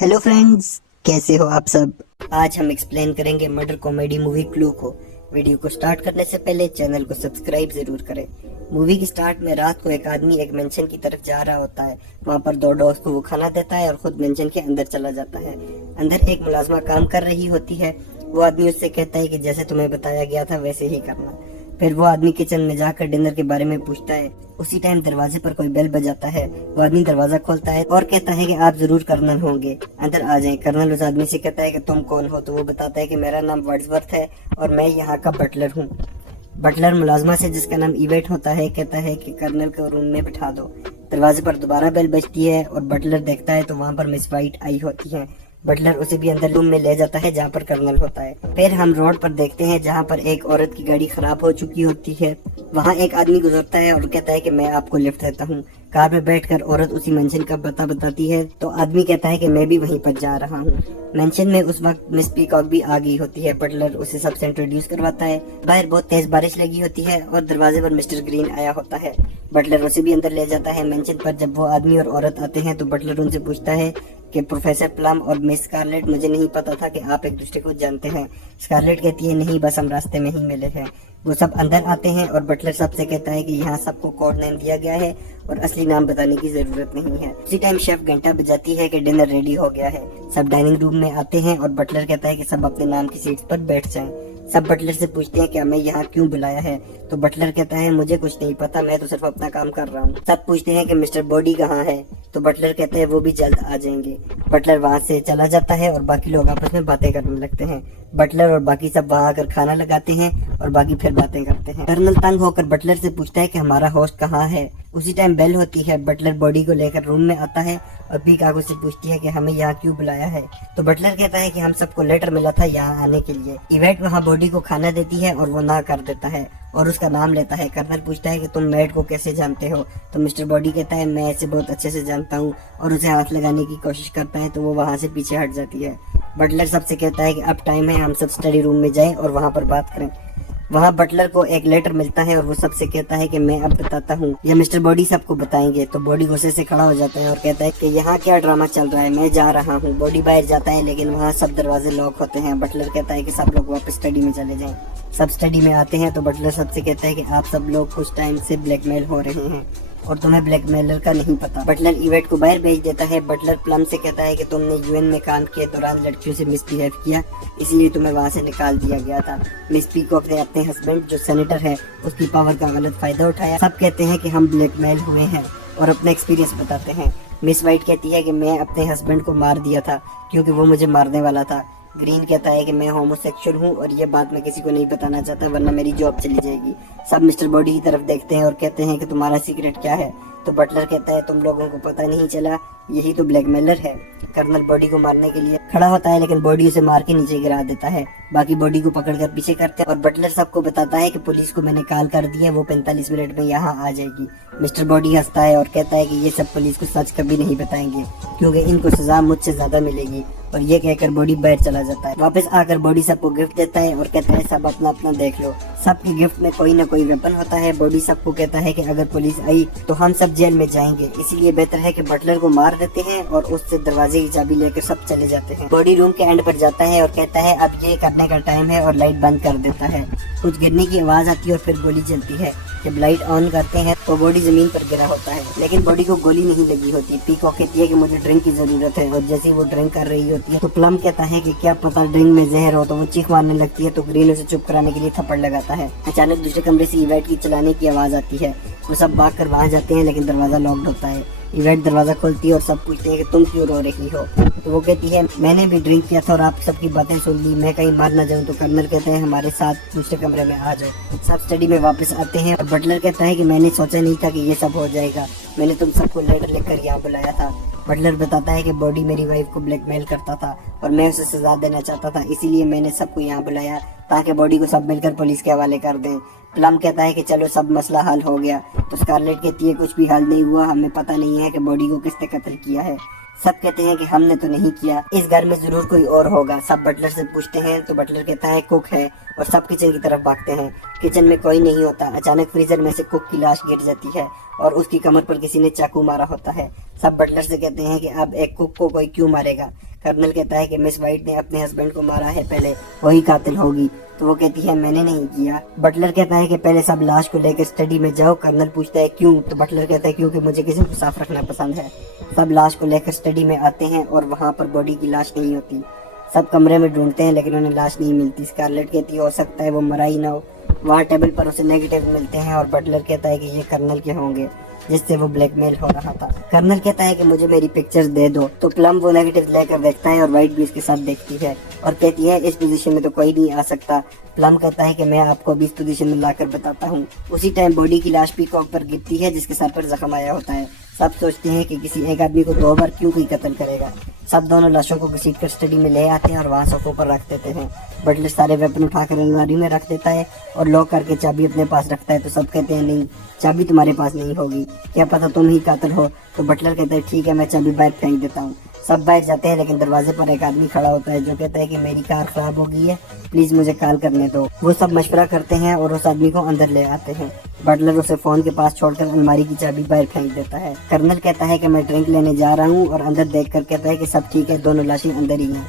Hello friends, कैसे हो आप सब। आज हम एक्सप्लेन करेंगे मर्डर कॉमेडी मूवी क्लू को। वीडियो को स्टार्ट करने से पहले चैनल को सब्सक्राइब जरूर करें। मूवी की स्टार्ट में रात को एक आदमी एक मेंशन की तरफ जा रहा होता है। वहाँ पर दो डॉग्स को वो खाना देता है और खुद मेंशन के अंदर चला जाता है। अंदर एक मुलाजमा काम कर रही होती है। वो आदमी उससे कहता है कि जैसे तुम्हें बताया गया था वैसे ही करना। फिर वो आदमी किचन में जाकर डिनर के बारे में पूछता है। उसी टाइम दरवाजे पर कोई बेल बजाता है। वो आदमी दरवाजा खोलता है और कहता है कि आप जरूर कर्नल होंगे, अंदर आ जाएं। कर्नल उस आदमी से कहता है कि तुम कौन हो, तो वो बताता है कि मेरा नाम वर्ड्सवर्थ है और मैं यहाँ का बटलर हूँ। बटलर मुलाजमा से, जिसका नाम इवेट होता है, कहता है कि कर्नल को रूम में बिठा दो। दरवाजे पर दोबारा बेल बजती है और बटलर देखता है तो वहाँ पर मिस वाइट आई होती है। बटलर उसे भी अंदर रूम में ले जाता है जहाँ पर कर्नल होता है। फिर हम रोड पर देखते हैं जहाँ पर एक औरत की गाड़ी खराब हो चुकी होती है। वहाँ एक आदमी गुजरता है और कहता है कि मैं आपको लिफ्ट देता हूँ। कार में बैठकर औरत उसी मेंशन का पता बताती है तो आदमी कहता है कि मैं भी वहीं पर जा रहा हूँ। मेंशन में उस वक्त मिस पीकॉक भी आ गई होती है। बटलर उसे सबसे इंट्रोड्यूस करवाता है। बाहर बहुत तेज बारिश लगी होती है और दरवाजे पर मिस्टर ग्रीन आया होता है। बटलर उसे भी अंदर ले जाता है। मेंशन पर जब वो आदमी और औरत आते हैं तो बटलर उनसे पूछता है कि प्रोफेसर प्लम और मिस स्कारलेट, मुझे नहीं पता था कि आप एक दूसरे को जानते हैं। स्कारलेट कहती है नहीं, बस हम रास्ते में ही मिले हैं। वो सब अंदर आते हैं और बटलर सबसे कहता है कि यहाँ सबको कोड नेम दिया गया है और असली नाम बताने की जरूरत नहीं है। उसी टाइम शेफ घंटा बजाती है कि डिनर रेडी हो गया है। सब डाइनिंग रूम में आते हैं और बटलर कहता है कि सब अपने नाम की सीट्स पर बैठ जाएं। सब बटलर से पूछते हैं कि हमें यहाँ क्यों बुलाया है, तो बटलर कहता है मुझे कुछ नहीं पता, मैं तो सिर्फ अपना काम कर रहा हूँ। सब पूछते हैं कि मिस्टर बॉडी कहाँ है, तो बटलर कहता है वो भी जल्द आ जाएंगे। बटलर वहाँ से चला जाता है और बाकी लोग आपस में बातें करने लगते हैं। बटलर और बाकी सब वहाँ आकर खाना लगाते हैं और बाकी फिर बातें करते हैं। कर्नल तंग होकर बटलर से पूछता है कि हमारा होस्ट कहाँ है। उसी टाइम बेल होती है। बटलर बॉडी को लेकर रूम में आता है और पीकॉक से पूछती है कि हमें यहाँ क्यों बुलाया है, तो बटलर कहता है कि हम सबको लेटर मिला था यहाँ आने के लिए। इवेट वहाँ बॉडी को खाना देती है और वो ना कर देता है और उसका नाम लेता है। कर्नल पूछता है कि तुम मैड को कैसे जानते हो, तो मिस्टर बॉडी कहता है मैं ऐसे बहुत अच्छे से जानता हूँ और उसे हाथ लगाने की कोशिश करता है तो वो वहाँ से पीछे हट जाती है। बटलर सबसे कहता है कि अब टाइम है हम सब स्टडी रूम में जाएं और वहाँ पर बात करें। वहाँ बटलर को एक लेटर मिलता है और वो सबसे कहता है कि मैं अब बताता हूँ या मिस्टर बॉडी सबको बताएंगे, तो बॉडी गुस्से से खड़ा हो जाता है और कहता है कि यहाँ क्या ड्रामा चल रहा है, मैं जा रहा हूँ। बॉडी बाहर जाता है लेकिन वहाँ सब दरवाजे लॉक होते हैं। बटलर कहता है कि सब लोग वापस स्टडी में चले जाएं। सब स्टडी में आते हैं तो बटलर सबसे कहता है कि आप सब लोग कुछ टाइम से ब्लैकमेल हो रहे हैं और तुम्हें ब्लैकमेलर का नहीं पता। बटलर इवेट को बाहर भेज देता है। बटलर प्लम से कहता है कि तुमने यूएन में काम के दौरान लड़कियों से मिसबिहेव किया, इसलिए तुम्हें वहाँ से निकाल दिया गया था। मिस पीकॉक ने अपने हस्बैंड जो सेनेटर है उसकी पावर का गलत फायदा उठाया। सब कहते हैं कि हम ब्लैकमेल हुए हैं और अपना एक्सपीरियंस बताते हैं। मिस वाइट कहती है कि मैं अपने हस्बैंड को मार दिया था क्योंकि वो मुझे मारने वाला था। ग्रीन कहता है कि मैं होमोसेक्सुअल हूँ और ये बात मैं किसी को नहीं बताना चाहता वरना मेरी जॉब चली जाएगी। सब मिस्टर बॉडी की तरफ देखते हैं और कहते हैं कि तुम्हारा सीक्रेट क्या है, तो बटलर कहता है तुम लोगों को पता नहीं चला, यही तो ब्लैकमेलर है। कर्नल बॉडी को मारने के लिए खड़ा होता है लेकिन बॉडी उसे मार के नीचे गिरा देता है। बाकी बॉडी को पकड़कर पीछे करते हैं और बटलर सबको बताता है कि पुलिस को मैंने कॉल कर दी है, वो 45 मिनट में यहाँ आ जाएगी। मिस्टर बॉडी हंसता है और कहता है कि ये सब पुलिस को सच कभी नहीं बताएंगे क्योंकि इनको सजा मुझसे ज्यादा मिलेगी, और ये कहकर बॉडी बाहर चला जाता है। वापस आकर बॉडी सबको गिफ्ट देता है और कहता है सब अपना अपना देख लो। सबके गिफ्ट में कोई ना कोई वेपन होता है। बॉडी सबको कहता है कि अगर पुलिस आई तो हम सब जेल में जाएंगे, इसीलिए बेहतर है कि बटलर को मार देते हैं और उससे दरवाजे की चाबी लेकर सब चले जाते हैं। बॉडी रूम के एंड पर जाता है और कहता है अब ये करने का टाइम है और लाइट बंद कर देता है। कुछ गिरने की आवाज आती है और फिर गोली चलती है। जब लाइट ऑन करते हैं तो बॉडी जमीन पर गिरा होता है लेकिन बॉडी को गोली नहीं लगी होती। पीकॉक कहती है कि मुझे ड्रिंक की जरूरत है और जैसे वो ड्रिंक कर रही होती है तो प्लम कहता है कि क्या पता ड्रिंक में जहर हो, तो वो चीख मारने लगती है तो ग्रीन उसे चुप कराने के लिए थप्पड़ लगाता है। अचानक दूसरे कमरे से इवेट की चलाने की आवाज आती है। वो सब भाग कर वहाँ जाते हैं लेकिन दरवाजा लॉक्ड होता है। इवेट दरवाजा खोलती है और सब पूछते हैं कि तुम क्यों रो रही हो, तो वो कहती है मैंने भी ड्रिंक किया था और आप सबकी बातें सुन ली, मैं कहीं मार ना जाऊं। तो कर्नल कहते हैं हमारे साथ दूसरे कमरे में आ जाओ। सब स्टडी में वापस आते हैं और बटलर कहता है कि मैंने सोचा नहीं था कि ये सब हो जाएगा, मैंने तुम सबको लेटर लिखकर यहाँ बुलाया था। बटलर बताता है कि बॉडी मेरी वाइफ को ब्लैकमेल करता था और मैं उसे सजा देना चाहता था, इसीलिए मैंने सबको यहाँ बुलाया ताकि बॉडी को सब मिलकर पुलिस के हवाले कर दें। प्लम कहता है कि चलो सब मसला हल हो गया, तो स्कारलेट कहती है कुछ भी हल नहीं हुआ, हमें पता नहीं है कि बॉडी को किसने कत्ल किया है। सब कहते हैं कि हमने तो नहीं किया, इस घर में जरूर कोई और होगा। सब बटलर से पूछते हैं तो बटलर कहता है कुक है और सब किचन की तरफ भागते हैं। किचन में कोई नहीं होता। अचानक फ्रीजर में से कुक की लाश गिर जाती है और उसकी कमर पर किसी ने चाकू मारा होता है। सब बटलर से कहते हैं कि अब एक कुक को कोई क्यों मारेगा। कर्नल कहता है कि मिस वाइट ने अपने हस्बैंड को मारा है, पहले वही कातिल होगी। तो वो कहती है मैंने नहीं किया। बटलर कहता है कि पहले सब लाश को लेकर स्टडी में जाओ। कर्नल पूछता है क्यों? तो बटलर कहता है क्योंकि मुझे किसी को साफ रखना पसंद है। सब लाश को लेकर स्टडी में आते हैं और वहाँ पर बॉडी की लाश नहीं होती। सब कमरे में ढूंढते हैं लेकिन उन्हें लाश नहीं मिलती। स्कारलेट कहती है हो सकता है वो मरा ही ना हो। वहाँ टेबल पर उसे नेगेटिव मिलते हैं और बटलर कहता है कि ये कर्नल के होंगे जिससे वो ब्लैकमेल हो रहा था। कर्नल कहता है कि मुझे मेरी पिक्चर्स दे दो। तो प्लम वो नेगेटिव लेकर देखता है और वाइट भी उसके साथ देखती है और कहती है इस पोजीशन में तो कोई नहीं आ सकता। प्लम कहता है कि मैं आपको अभी इस पोजीशन में लाकर बताता हूँ। उसी टाइम बॉडी की लाश पीकॉक पर गिरती है जिसके सर पर जख्म आया होता है। सब सोचते हैं कि किसी एक आदमी को 2 बार क्यों कोई कत्ल करेगा। सब दोनों लाशों को घसीटकर स्टडी में ले आते हैं और वहाँ सोफों पर रख देते हैं। बटलर सारे वेपन उठाकर अलमारी में रख देता है और लॉक करके चाबी अपने पास रखता है। तो सब कहते हैं नहीं, चाबी तुम्हारे पास नहीं होगी, क्या पता तुम ही कातिल हो। तो बटलर कहता है ठीक है मैं चाबी बाहर फेंक देता हूँ। सब बाहर जाते हैं लेकिन दरवाजे पर एक आदमी खड़ा होता है जो कहता है कि मेरी कार खराब हो गई है, प्लीज मुझे कॉल करने दो। वो सब मशवरा करते हैं और उस आदमी को अंदर ले आते हैं। बटलर उसे फोन के पास छोड़कर अलमारी की चाबी बाहर फेंक देता है। कर्नल कहता है कि मैं ड्रिंक लेने जा रहा हूँ और अंदर देखकर कहता है कि सब ठीक है, दोनों लाशें अंदर ही हैं।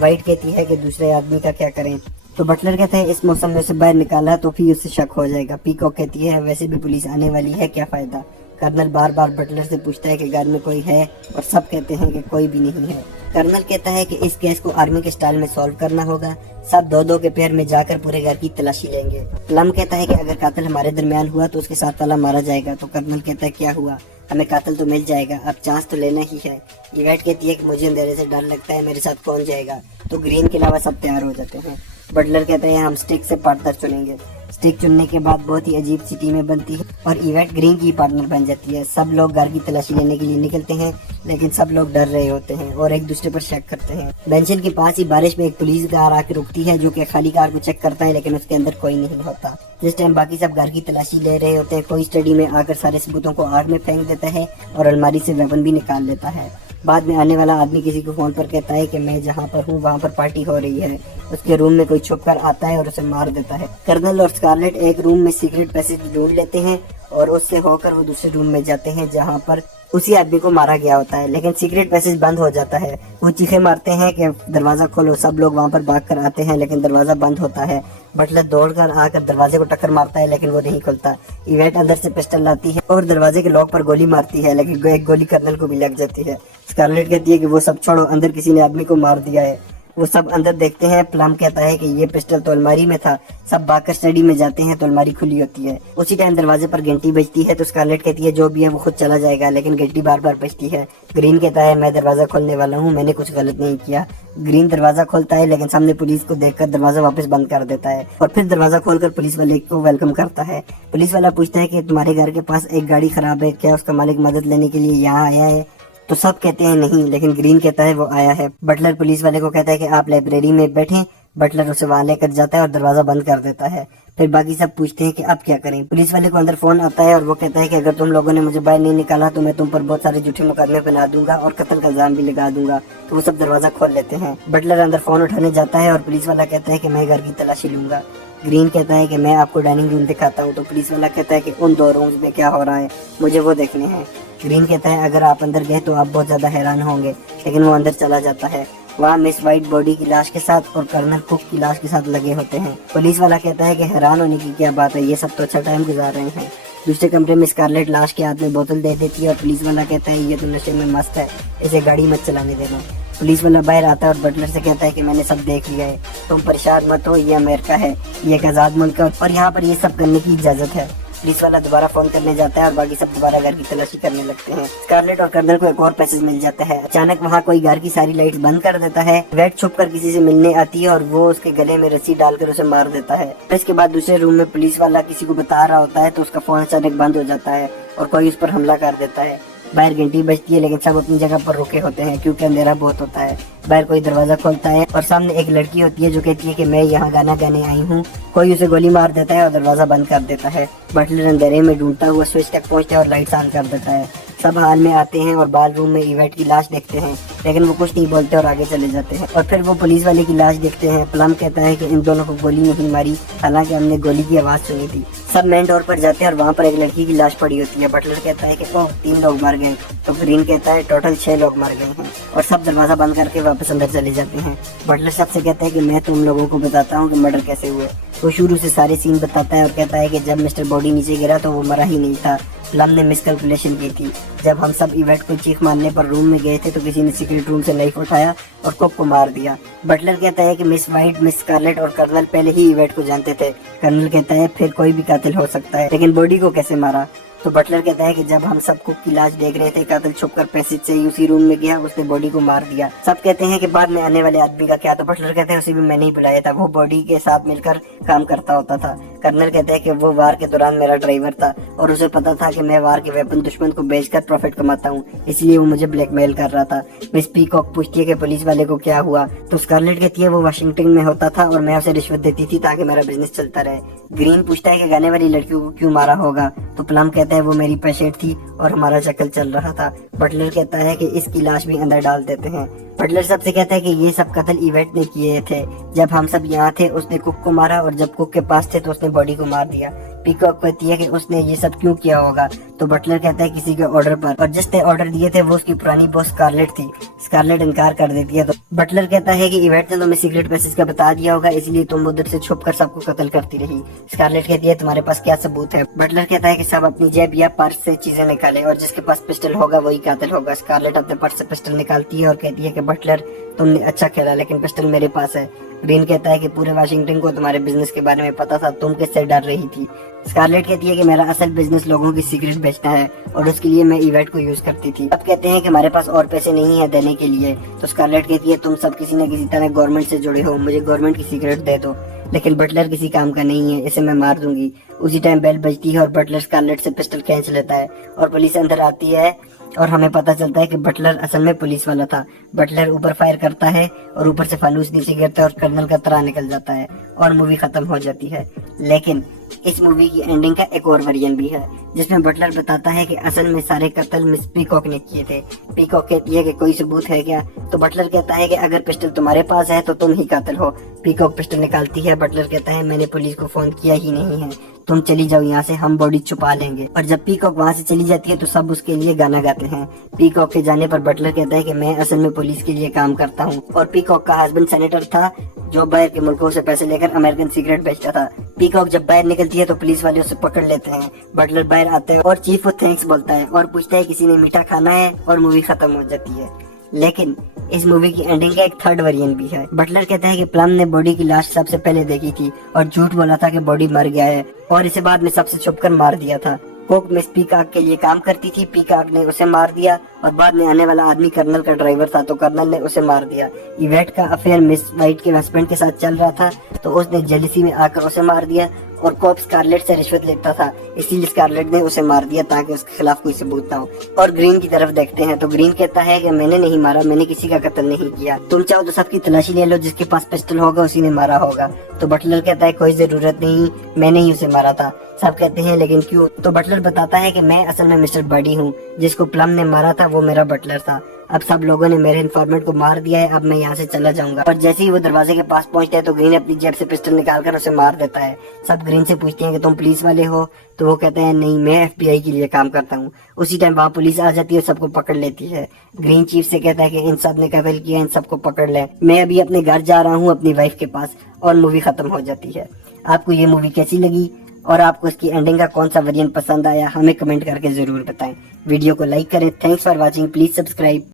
वाइट कहती है कि दूसरे आदमी का क्या करें। तो बटलर कहता है इस मौसम में उसे बाहर निकाला तो फिर उससे शक हो जाएगा। पीकॉक कहती है वैसे भी पुलिस आने वाली है, क्या फायदा। कर्नल बार बार बटलर से पूछता है कि घर में कोई है और सब कहते हैं कि कोई भी नहीं है। कर्नल कहता है कि इस केस को आर्मी के स्टाइल में सॉल्व करना होगा। सब 2-2 के पेयर में जाकर पूरे घर की तलाशी लेंगे। प्लम कहता है कि अगर कातिल हमारे दरमियान हुआ तो उसके साथ वाला मारा जाएगा। तो कर्नल कहता है क्या हुआ, हमें कातिल तो मिल जाएगा, अब चांस तो लेना ही है। इवेट कहती है कि मुझे अंधेरे से डर लगता है, मेरे साथ कौन जाएगा। तो ग्रीन के अलावा सब तैयार हो जाते हैं। बटलर कहते हैं हम स्टिक से पार्टनर चुनेंगे। स्टिक चुनने के बाद बहुत ही अजीब सी टीमें बनती है और इवेट ग्रीन की पार्टनर बन जाती है। सब लोग घर की तलाशी लेने के लिए निकलते हैं लेकिन सब लोग डर रहे होते हैं और एक दूसरे पर शक करते हैं। मेंशन के पास ही बारिश में एक पुलिस कार आकर रुकती है जो कि खाली कार को चेक करता है लेकिन उसके अंदर कोई नहीं होता। जिस टाइम बाकी सब घर की तलाशी ले रहे होते हैं कोई स्टडी में आकर सारे सबूतों को आग में फेंक देता है और अलमारी से वेपन भी निकाल लेता है। बाद में आने वाला आदमी किसी को फोन पर कहता है कि मैं जहाँ पर हूँ वहाँ पर पार्टी हो रही है। उसके रूम में कोई छुप कर आता है और उसे मार देता है। कर्नल और स्कारलेट एक रूम में सीक्रेट पैसेज ढूंढ लेते हैं और उससे होकर वो दूसरे रूम में जाते हैं जहाँ पर उसी आदमी को मारा गया होता है लेकिन सीक्रेट पैसेज बंद हो जाता है। वो चीखे मारते हैं कि दरवाजा खोलो। सब लोग वहाँ पर भाग कर आते हैं लेकिन दरवाजा बंद होता है। बटलर दौड़कर आकर दरवाजे को टक्कर मारता है लेकिन वो नहीं खुलता। इवेट अंदर से पिस्टल लाती है और दरवाजे के लॉक पर गोली मारती है लेकिन एक गोली कर्नल को भी लग जाती है। स्कारलेट कहती है कि वो सब छोड़ो, अंदर किसी ने आदमी को मार दिया है। वो सब अंदर देखते हैं। प्लम कहता है कि ये पिस्टल तो अलमारी में था। सब भागकर स्टडी में जाते हैं तो अलमारी खुली होती है। उसी टाइम दरवाजे पर घंटी बजती है तो स्कारलेट कहती है जो भी है वो खुद चला जाएगा लेकिन घंटी बार बार बजती है। ग्रीन कहता है मैं दरवाजा खोलने वाला हूँ, मैंने कुछ गलत नहीं किया। ग्रीन दरवाजा खोलता है लेकिन सामने पुलिस को देखकर दरवाजा वापस बंद कर देता है और फिर दरवाजा खोलकर पुलिस वाले को वेलकम करता है। पुलिस वाला पूछता है कि तुम्हारे घर के पास एक गाड़ी खराब है, क्या उसका मालिक मदद लेने के लिए यहाँ आया है। तो सब कहते हैं नहीं लेकिन ग्रीन कहता है वो आया है। बटलर पुलिस वाले को कहता है कि आप लाइब्रेरी में बैठें। बटलर उसे वहां लेकर जाता है और दरवाजा बंद कर देता है। फिर बाकी सब पूछते हैं कि अब क्या करें। पुलिस वाले को अंदर फोन आता है और वो कहता है कि अगर तुम लोगों ने मुझे बाहर नहीं निकाला तो मैं तुम पर बहुत सारे झूठे मुकदमे बना दूंगा और कत्ल का इल्जाम भी लगा दूंगा। तो वो सब दरवाजा खोल लेते हैं। बटलर अंदर फोन उठाने जाता है और पुलिस वाला कहता है कि मैं घर की तलाशी लूंगा। ग्रीन कहता है कि मैं आपको डाइनिंग रूम दिखाता हूँ। तो पुलिस वाला कहता है कि उन 2 रूम्स में क्या हो रहा है, मुझे वो देखने हैं। ग्रीन कहता है अगर आप अंदर गए तो आप बहुत ज्यादा हैरान होंगे लेकिन वो अंदर चला जाता है। वहाँ मिस वाइट बॉडी की लाश के साथ और कर्नल कुक की लाश के साथ लगे होते हैं। पुलिस वाला कहता है कि हैरान होने की क्या बात है, ये सब तो अच्छा टाइम गुजार रहे हैं। दूसरे कमरे में स्कारलेट लाश के हाथ में बोतल दे देती है और पुलिस वाला कहता है ये तो नशे में मस्त है, इसे गाड़ी मत चलाने देना। पुलिस वाला बाहर आता है और बटलर से कहता है कि मैंने सब देख लिया है, तुम परेशान मत हो, ये अमेरिका है, ये एक आज़ाद मुल्क है और यहाँ पर ये सब करने की इजाज़त है। पुलिस वाला दोबारा फोन करने जाता है और बाकी सब दोबारा घर की तलाशी करने लगते हैं। स्कारलेट और कर्नल को एक और पैसेज मिल जाता है। अचानक वहाँ कोई घर की सारी लाइट्स बंद कर देता है। वेट छुप कर किसी से मिलने आती है और वो उसके गले में रस्सी डालकर उसे मार देता है। इसके बाद दूसरे रूम में पुलिस वाला किसी को बता रहा होता है तो उसका फोन अचानक बंद हो जाता है और कोई उस पर हमला कर देता है। बाहर घंटी बजती है लेकिन सब अपनी जगह पर रुके होते हैं क्योंकि अंधेरा बहुत होता है। बाहर कोई दरवाजा खोलता है और सामने एक लड़की होती है जो कहती है कि मैं यहाँ गाना गाने आई हूँ। कोई उसे गोली मार देता है और दरवाजा बंद कर देता है। बटलर अंधेरे में ढूंढता हुआ स्विच तक पहुँचता है और लाइट्स ऑन कर देता है। सब हाल में आते हैं और बाल रूम में इवेट की लाश देखते हैं, लेकिन वो कुछ नहीं बोलते और आगे चले जाते हैं। और फिर वो पुलिस वाले की लाश देखते हैं। प्लम कहता है कि इन दोनों को गोली नहीं मारी, हालांकि हमने गोली की आवाज सुनी थी। सब मेन डोर पर जाते हैं और वहाँ पर एक लड़की की लाश पड़ी होती है। बटलर कहता है कि ओह 3 लोग मर गए, तो ग्रीन कहता है टोटल 6 लोग मर गए हैं। और सब दरवाजा बंद करके वापस अंदर चले जाते हैं। बटलर सबसे कहता है कि मैं तुम लोगों को बताता हूँ कि मर्डर कैसे हुए। वो शुरू से सारे सीन बताता है और कहता है कि जब मिस्टर बॉडी नीचे गिरा तो वो मरा ही नहीं था। प्लम ने मिसकैलकुलेशन की थी। जब हम सब इवेट को चीख मारने पर रूम में गए थे तो किसी ने सीक्रेट रूम से नाइफ उठाया और कुक को मार दिया। बटलर कहता है कि मिस वाइट, मिस स्कारलेट और कर्नल पहले ही इवेट को जानते थे। कर्नल कहता है फिर कोई भी कातिल हो सकता है, लेकिन बॉडी को कैसे मारा? तो बटलर कहता है कि जब हम सब कुक की लाश देख रहे थे, कातिल छुपकर पैसेज से उसी रूम में गया, उसने बॉडी को मार दिया। सब कहते हैं कि बाद में आने वाले आदमी का क्या? तो बटलर कहते हैं उसे भी मैंने ही बुलाया था, वो बॉडी के साथ मिलकर काम करता होता था। कर्नल कहते हैं कि वो वार के दौरान मेरा ड्राइवर था और उसे पता था कि मैं वार के वेपन दुश्मन को बेचकर प्रॉफिट कमाता हूँ, इसलिए वो मुझे ब्लैकमेल कर रहा था। मिस पीकॉक पूछती है कि पुलिस वाले को क्या हुआ? तो स्कारलेट कहती है वो वाशिंगटन में होता था और मैं उसे रिश्वत देती थी ताकि मेरा बिजनेस चलता रहे। ग्रीन पूछता है कि गाने वाली लड़कियों को क्यों मारा होगा? तो प्लम कहता है वो मेरी पेशेंट थी और हमारा चक्कर चल रहा था। बटलर कहता है कि इसकी लाश भी अंदर डाल देते हैं। बटलर सबसे कहता है कि ये सब कत्ल इवेट ने किए थे। जब हम सब यहाँ थे उसने कुक को मारा और जब कुक के पास थे तो उसने बॉडी को मार दिया। पीकॉक कहती है कि उसने ये सब क्यों किया होगा? तो बटलर कहता है किसी के ऑर्डर पर, और जिसने ऑर्डर दिए थे वो उसकी पुरानी बॉस स्कारलेट थी। स्कारलेट इनकार कर देती है। तो बटलर कहता है कि इवेट ने तुम्हें सीक्रेट पैसेज का बता दिया होगा, इसलिए तुम उधर से छुप कर सबको कत्ल करती रही। स्कारलेट कहती है तुम्हारे पास क्या सबूत है? बटलर कहता है कि सब अपनी जेब या पर्स से चीजें निकाले और जिसके पास पिस्टल होगा वही कातिल होगा। स्कारलेट अपने पर्स से पिस्टल निकालती है और कहती है कि बटलर तुमने अच्छा खेला, लेकिन पिस्टल मेरे पास है। ग्रीन कहता है कि पूरे वाशिंगटन को तुम्हारे बिजनेस के बारे में पता था, तुम किससे डर रही थी? स्कारलेट कहती है कि मेरा असल बिजनेस लोगों की सीक्रेट बेचना है और उसके लिए मैं इवेट को यूज करती थी। अब कहते हैं कि हमारे पास और पैसे नहीं है देने के लिए। तो स्कारलेट कहती है तुम सब किसी न किसी तरह गवर्नमेंट से जुड़े हो, मुझे गवर्नमेंट की सीक्रेट दे दो। लेकिन बटलर किसी काम का नहीं है, इसे मैं मार दूंगी। उसी टाइम बेल बजती है और बटलर स्कारलेट से पिस्टल खींच लेता है और पुलिस अंदर आती है और हमें पता चलता है कि बटलर असल में पुलिस वाला था। बटलर ऊपर फायर करता है और ऊपर से फानूस नीचे गिरता है और कर्नल का तरा निकल जाता है और मूवी खत्म हो जाती है। लेकिन इस मूवी की एंडिंग का एक और वर्जन भी है जिसमें बटलर बताता है कि असल में सारे कत्ल मिस पीकॉक ने किए थे। पीकॉक कहती है कि कोई सबूत है क्या? तो बटलर कहता है कि अगर पिस्टल तुम्हारे पास है तो तुम ही कातिल हो। पीकॉक पिस्टल निकालती है। बटलर कहता है मैंने पुलिस को फोन किया ही नहीं है, तुम चली जाओ यहाँ से, हम बॉडी छुपा लेंगे। और जब पीकॉक वहाँ से चली जाती है तो सब उसके लिए गाना गाते हैं। पीकॉक के जाने पर बटलर कहता है कि मैं असल में पुलिस के लिए काम करता हूँ और पीकॉक का हस्बैंड सेनेटर था जो बाहर के मुल्कों से पैसे लेकर अमेरिकन सिगरेट बेचता था। पीकॉक जब बाहर निकलती है तो पुलिस वाले उसे पकड़ लेते हैं। बटलर बाहर आता है और चीफ को थैंक्स बोलता है और पूछता है किसी ने मीठा खाना है और मूवी खत्म हो जाती है। लेकिन इस मूवी की एंडिंग का एक थर्ड वेरिएंट भी है। बटलर कहता है कि प्लम ने बॉडी की लाश सबसे पहले देखी थी और झूठ बोला था कि बॉडी मर गया है और इसे बाद में सबसे छुपकर मार दिया था। कोक मिस पीकॉक के लिए काम करती थी, पीकॉक ने उसे मार दिया और बाद में आने वाला आदमी कर्नल का ड्राइवर था तो कर्नल ने उसे मार दिया। इवेट का अफेयर मिस वाइट के हस्बैंड के साथ चल रहा था तो उसने जेलसी में आकर उसे मार दिया और कोप स्कारलेट से रिश्वत लेता था, इसीलिए स्कारलेट ने उसे मार दिया ताकि उसके खिलाफ कोई सबूत ना हो। और ग्रीन की तरफ देखते हैं तो ग्रीन कहता है कि मैंने नहीं मारा, मैंने किसी का कत्ल नहीं किया, तुम चाहो तो सबकी तलाशी ले लो, जिसके पास पिस्टल होगा उसी ने मारा होगा। तो बटलर कहता है कोई जरूरत नहीं, मैंने ही उसे मारा था। सब कहते हैं लेकिन क्यों? तो बटलर बताता है कि मैं असल में मिस्टर बॉडी हूँ, जिसको प्लम ने मारा था वो मेरा बटलर था। अब सब लोगों ने मेरे इन्फॉर्मेंट को मार दिया है, अब मैं यहाँ से चला जाऊंगा। और जैसे ही वो दरवाजे के पास पहुंचते हैं तो ग्रीन अपनी जेब से पिस्टल निकालकर उसे मार देता है। सब ग्रीन से पूछते हैं कि तुम पुलिस वाले हो? तो वो कहते हैं नहीं, मैं FBI के लिए काम करता हूँ। उसी टाइम वहाँ पुलिस आ जाती है और सबको पकड़ लेती है। ग्रीन चीफ से कहता है कि इन सब ने कत्ल किया, इन सबको पकड़ ले, मैं अभी अपने घर जा रहा हूँ अपनी वाइफ के पास। और मूवी खत्म हो जाती है। आपको ये मूवी कैसी लगी और आपको इसकी एंडिंग का कौन सा वेरिएंट पसंद आया, हमें कमेंट करके जरूर बताएं। वीडियो को लाइक करें। Thanks for watching, please subscribe.